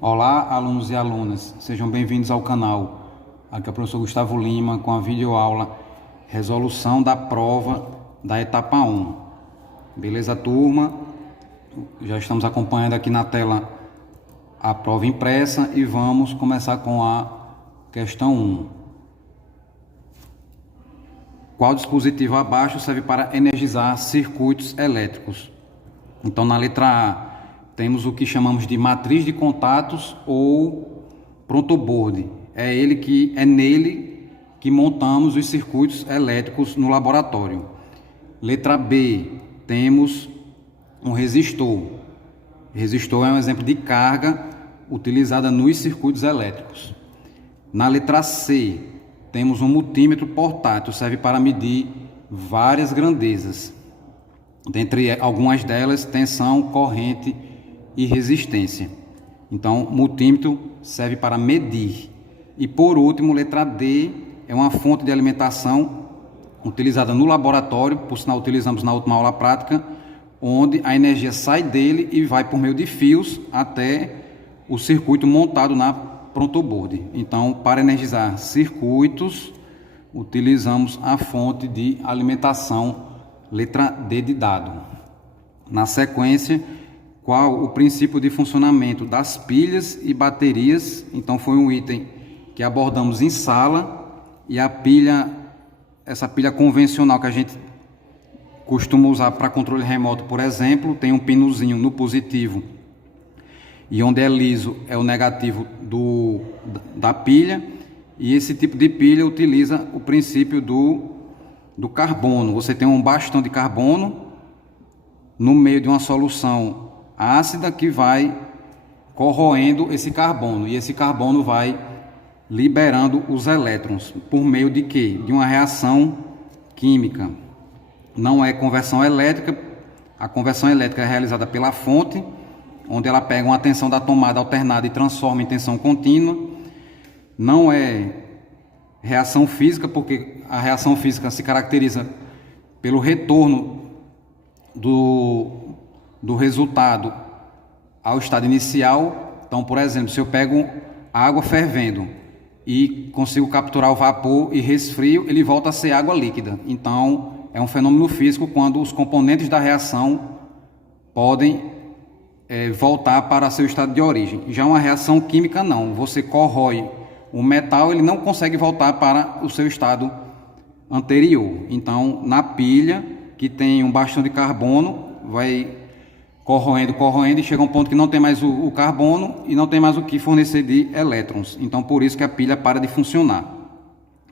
Olá, alunos e alunas, sejam bem-vindos ao canal. Aqui é o professor Gustavo Lima com a videoaula Resolução da prova da etapa 1. Beleza, turma? Já estamos acompanhando aqui na tela a prova impressa e vamos começar com a questão 1. Qual dispositivo abaixo serve para energizar circuitos elétricos? Então, na letra A, temos o que chamamos de matriz de contatos ou protoboard. É nele que montamos os circuitos elétricos no laboratório. Letra B, temos um resistor. Resistor é um exemplo de carga utilizada nos circuitos elétricos. Na letra C, temos um multímetro portátil, serve para medir várias grandezas. Dentre algumas delas, tensão, corrente e resistência. Então, multímetro serve para medir. E por último, letra D, é uma fonte de alimentação utilizada no laboratório, por sinal utilizamos na última aula prática, onde a energia sai dele e vai por meio de fios até o circuito montado na protoboard. Então, para energizar circuitos, utilizamos a fonte de alimentação, letra D de dado. Na sequência, qual o princípio de funcionamento das pilhas e baterias? Então, foi um item que abordamos em sala, e a pilha, essa pilha convencional que a gente costuma usar para controle remoto, por exemplo, tem um pinozinho no positivo e onde é liso é o negativo da pilha, e esse tipo de pilha utiliza o princípio do carbono. Você tem um bastão de carbono no meio de uma solução ácida que vai corroendo esse carbono, e esse carbono vai liberando os elétrons por meio de quê? De uma reação química. Não é conversão elétrica. A conversão elétrica é realizada pela fonte, onde ela pega uma tensão da tomada alternada e transforma em tensão contínua. Não é reação física, porque a reação física se caracteriza pelo retorno do resultado ao estado inicial. Então, por exemplo, se eu pego água fervendo e consigo capturar o vapor e resfrio, ele volta a ser água líquida. Então, é um fenômeno físico quando os componentes da reação podem voltar para seu estado de origem. Já uma reação química não. Você corrói o metal, ele não consegue voltar para o seu estado anterior. Então, na pilha, que tem um bastão de carbono, vai corroendo e chega a um ponto que não tem mais o carbono e não tem mais o que fornecer de elétrons. Então, por isso que a pilha para de funcionar.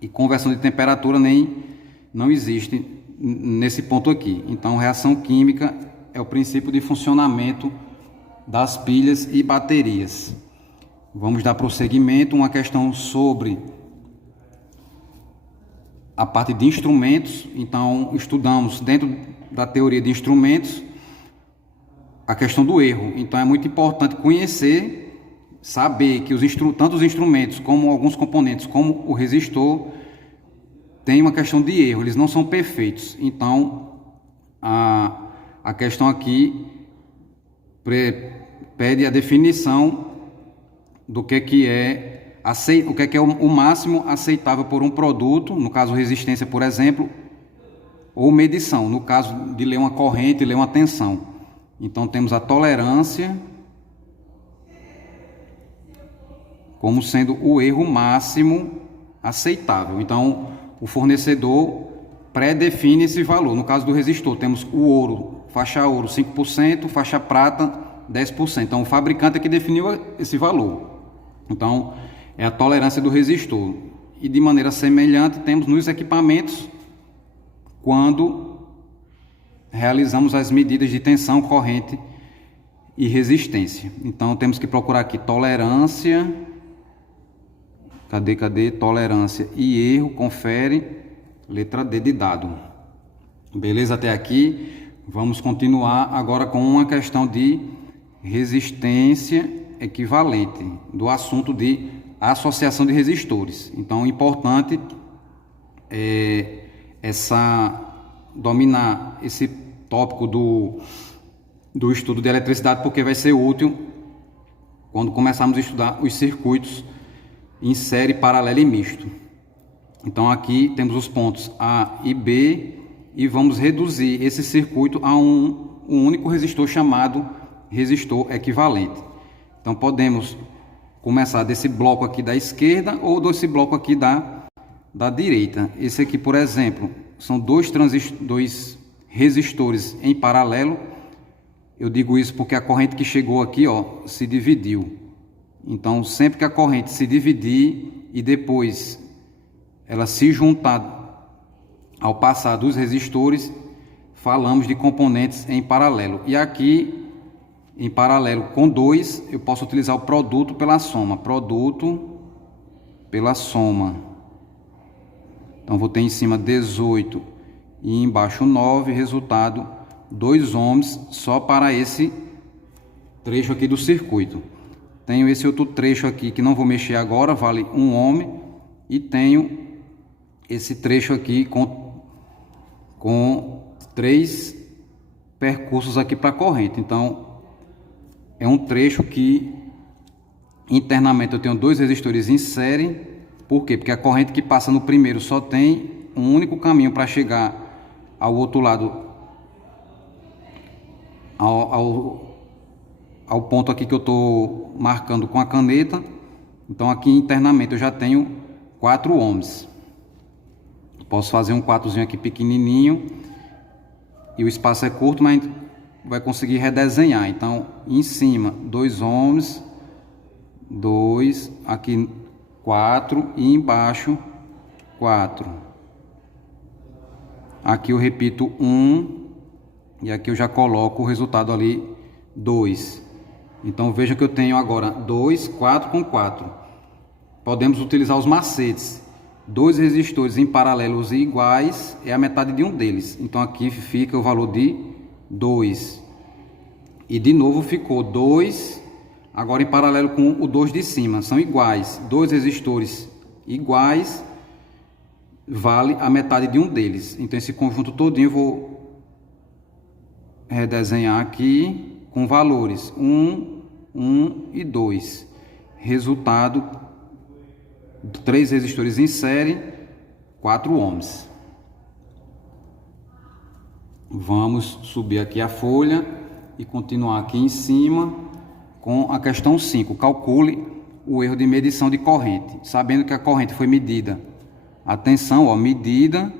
E conversão de temperatura não existe nesse ponto aqui. Então, reação química é o princípio de funcionamento das pilhas e baterias. Vamos dar prosseguimento, uma questão sobre a parte de instrumentos. Então, estudamos dentro da teoria de instrumentos a questão do erro. Então, é muito importante conhecer, saber que tanto os instrumentos como alguns componentes, como o resistor, tem uma questão de erro, eles não são perfeitos. Então, a questão aqui pede a definição do que é o máximo aceitável por um produto, no caso resistência, por exemplo, ou medição, no caso de ler uma corrente, ler uma tensão. Então, temos a tolerância como sendo o erro máximo aceitável. Então, o fornecedor pré-define esse valor. No caso do resistor, temos o ouro, faixa ouro 5%, faixa prata 10%. Então, o fabricante é que definiu esse valor. Então, é a tolerância do resistor. E de maneira semelhante, temos nos equipamentos, quando realizamos as medidas de tensão, corrente e resistência. Então, temos que procurar aqui tolerância. Cadê? Tolerância e erro, confere, letra D de dado. Beleza até aqui? Vamos continuar agora com uma questão de resistência equivalente, do assunto de associação de resistores. Então, importante dominar esse tópico do estudo de eletricidade, porque vai ser útil quando começarmos a estudar os circuitos em série, paralelo e misto. Então aqui temos os pontos A e B e vamos reduzir esse circuito a um único resistor chamado resistor equivalente. Então podemos começar desse bloco aqui da esquerda ou desse bloco aqui da direita. Esse aqui, por exemplo, são dois resistores em paralelo. Eu digo isso porque a corrente que chegou aqui, ó, se dividiu. Então, sempre que a corrente se dividir e depois ela se juntar ao passar dos resistores, falamos de componentes em paralelo. E aqui, em paralelo com 2, eu posso utilizar o produto pela soma. Produto pela soma. Então, vou ter em cima 18 e embaixo 9, resultado 2 ohms só para esse trecho aqui do circuito. Tenho esse outro trecho aqui que não vou mexer agora, vale 1 ohm. E tenho esse trecho aqui com 3 percursos aqui para corrente. Então, é um trecho que internamente eu tenho 2 resistores em série. Por quê? Porque a corrente que passa no primeiro só tem um único caminho para chegar ao outro lado, ao ponto aqui que eu estou marcando com a caneta. Então aqui internamente eu já tenho 4 ohms. Posso fazer um 4zinho aqui pequenininho e o espaço é curto, mas vai conseguir redesenhar. Então em cima 2 ohms, 2, aqui 4 e embaixo 4. Aqui eu repito 1 e aqui eu já coloco o resultado ali 2. Então veja que eu tenho agora 2, 4 com 4. Podemos utilizar os macetes. 2 resistores em paralelos e iguais é a metade de um deles. Então aqui fica o valor de 2. E de novo ficou 2, agora em paralelo com o 2 de cima. São iguais. 2 resistores iguais vale a metade de um deles. Então esse conjunto todinho eu vou redesenhar aqui com valores 1, 1 e 2. Resultado, 3 resistores em série, 4 ohms. Vamos subir aqui a folha e continuar aqui em cima com a questão 5. Calcule o erro de medição de corrente, sabendo que a corrente foi medida. Atenção, ó, medida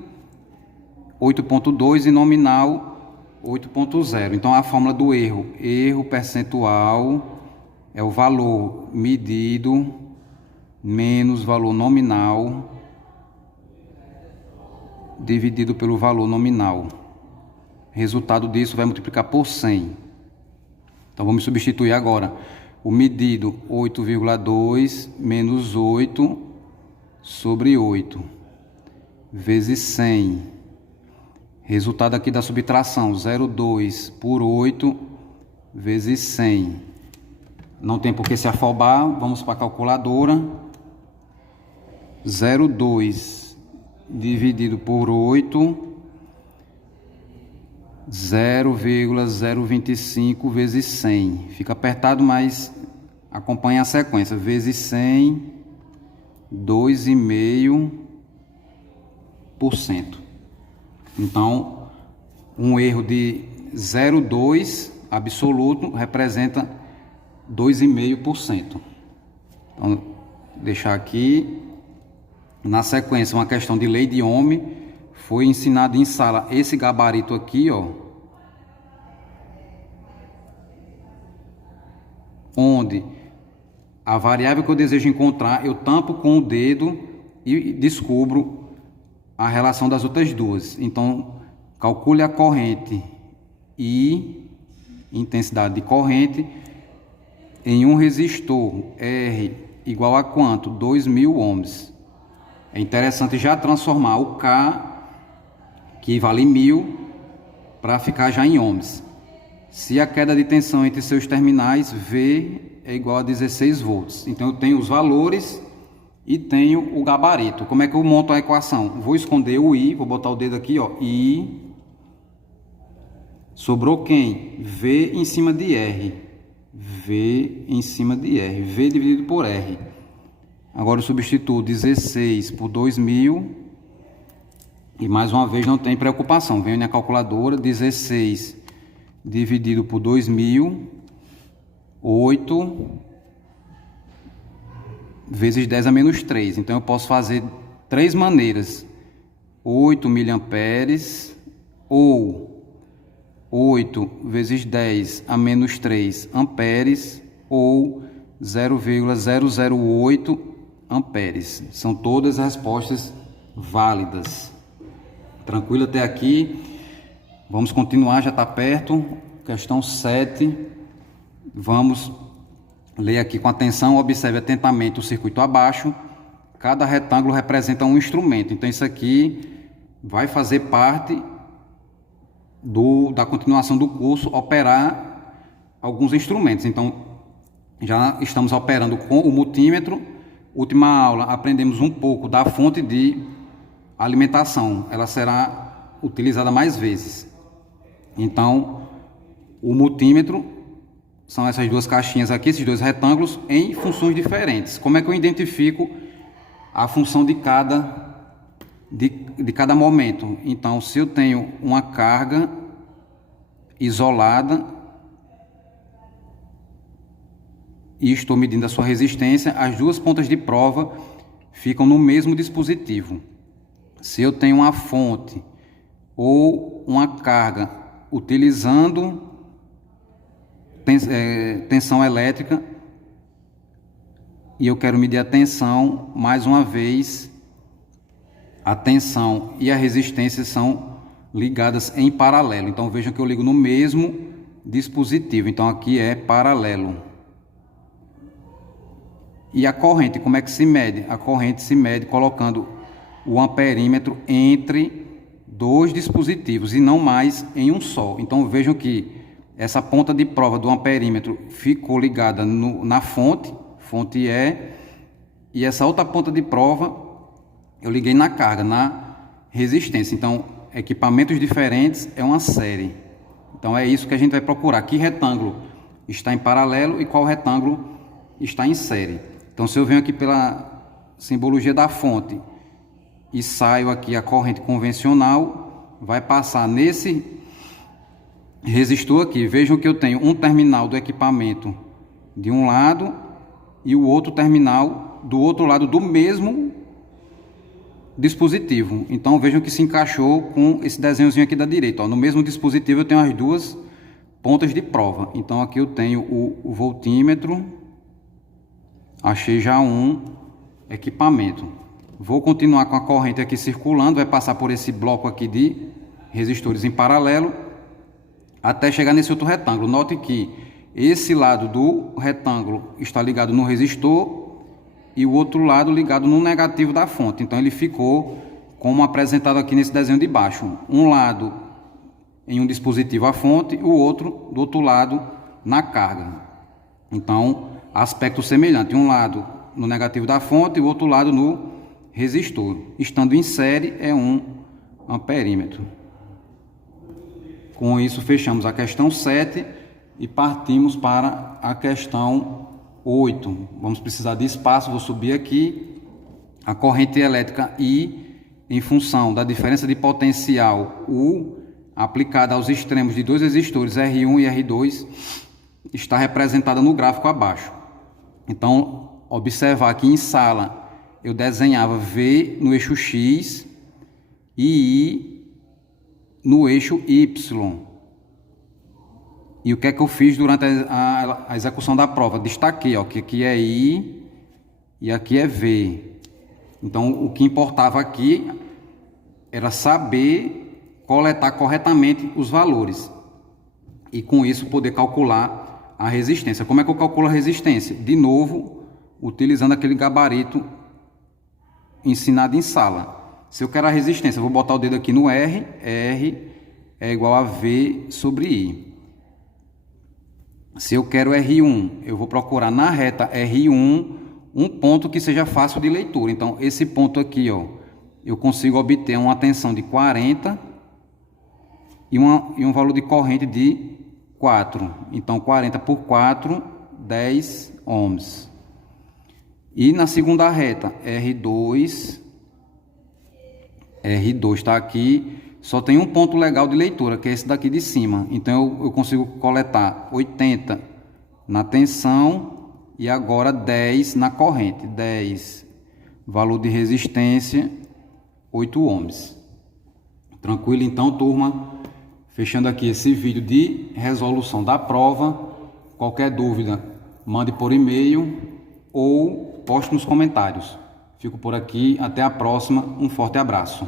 8.2 e nominal 8.0. Então a fórmula do erro percentual é o valor medido menos valor nominal dividido pelo valor nominal. Resultado disso vai multiplicar por 100. Então vamos substituir agora o medido 8,2 menos 8 sobre 8 vezes 100. Resultado aqui da subtração 0,2 por 8 vezes 100. Não tem por que se afobar, vamos para a calculadora. 0,2 dividido por 8, 0,025 vezes 100. Fica apertado, mas acompanha a sequência. Vezes 100, 2,5%. Então, um erro de 0,2 absoluto representa 2,5%. Então, deixar aqui. Na sequência, uma questão de lei de Ohm. Foi ensinado em sala esse gabarito aqui, ó. Onde a variável que eu desejo encontrar, eu tampo com o dedo e descubro a relação das outras duas. Então, calcule a corrente I, intensidade de corrente, em um resistor R igual a quanto? 2.000 ohms. É interessante já transformar o K, que vale 1.000, para ficar já em ohms. Se a queda de tensão entre seus terminais, V é igual a 16 volts. Então eu tenho os valores e tenho o gabarito. Como é que eu monto a equação? Vou esconder o I, vou botar o dedo aqui, ó. I. Sobrou quem? V em cima de R. V em cima de R. V dividido por R. Agora eu substituo 16 por 2.000. E mais uma vez não tem preocupação. Venho na calculadora. 16 dividido por 2.000. 8 vezes 10 a menos 3. Então eu posso fazer três maneiras. 8 miliamperes ou 8 vezes 10 a menos 3 amperes ou 0,008 amperes. São todas as respostas válidas. Tranquilo até aqui? Vamos continuar, já está perto. Questão 7. Vamos ler aqui com atenção. Observe atentamente o circuito abaixo. Cada retângulo representa um instrumento. Então isso aqui vai fazer parte da continuação do curso, operar alguns instrumentos. Então, já estamos operando com o multímetro. Última aula, aprendemos um pouco da fonte de alimentação. Ela será utilizada mais vezes. Então, o multímetro são essas duas caixinhas aqui, esses dois retângulos, em funções diferentes. Como é que eu identifico a função de cada momento? Então, se eu tenho uma carga isolada e estou medindo a sua resistência, as duas pontas de prova ficam no mesmo dispositivo. Se eu tenho uma fonte ou uma carga utilizando tensão elétrica e eu quero medir a tensão, mais uma vez, a tensão e a resistência são ligadas em paralelo. Então vejam que eu ligo no mesmo dispositivo. Então aqui é paralelo. E a corrente, como é que se mede? A corrente se mede colocando o amperímetro entre dois dispositivos e não mais em um só. Então vejam que essa ponta de prova do amperímetro ficou ligada na fonte E, e essa outra ponta de prova eu liguei na carga, na resistência. Então, equipamentos diferentes é uma série. Então, é isso que a gente vai procurar. Que retângulo está em paralelo e qual retângulo está em série. Então, se eu venho aqui pela simbologia da fonte e saio aqui a corrente convencional, vai passar nesse resistor aqui. Vejam que eu tenho um terminal do equipamento de um lado e o outro terminal do outro lado do mesmo dispositivo. Então vejam que se encaixou com esse desenhozinho aqui da direita. Ó. No mesmo dispositivo eu tenho as duas pontas de prova. Então aqui eu tenho o voltímetro. Achei já um equipamento. Vou continuar com a corrente aqui circulando. Vai passar por esse bloco aqui de resistores em paralelo até chegar nesse outro retângulo. Note que esse lado do retângulo está ligado no resistor e o outro lado ligado no negativo da fonte. Então ele ficou como apresentado aqui nesse desenho de baixo. Um lado em um dispositivo a fonte, o outro do outro lado na carga. Então, aspecto semelhante. Um lado no negativo da fonte e o outro lado no resistor. Estando em série é um amperímetro. Com isso fechamos a questão 7 e partimos para a questão 8. Vamos precisar de espaço, vou subir aqui. A corrente elétrica I, em função da diferença de potencial U, aplicada aos extremos de dois resistores R1 e R2, está representada no gráfico abaixo. Então, observar que em sala eu desenhava V no eixo X e I no eixo Y. E o que é que eu fiz durante a execução da prova? Destaquei, ó, que aqui é I e aqui é V. Então, o que importava aqui era saber coletar corretamente os valores. E com isso poder calcular a resistência. Como é que eu calculo a resistência? De novo, utilizando aquele gabarito ensinado em sala. Se eu quero a resistência, eu vou botar o dedo aqui no R. R é igual a V sobre I. Se eu quero R1, eu vou procurar na reta R1 um ponto que seja fácil de leitura. Então, esse ponto aqui, ó, eu consigo obter uma tensão de 40 e um valor de corrente de 4. Então, 40 por 4, 10 ohms. E na segunda reta, R2 está aqui. Só tem um ponto legal de leitura, que é esse daqui de cima. Então, eu consigo coletar 80 na tensão e agora 10 na corrente. 10, valor de resistência, 8 ohms. Tranquilo? Então, turma, fechando aqui esse vídeo de resolução da prova. Qualquer dúvida, mande por e-mail ou poste nos comentários. Fico por aqui, até a próxima, um forte abraço.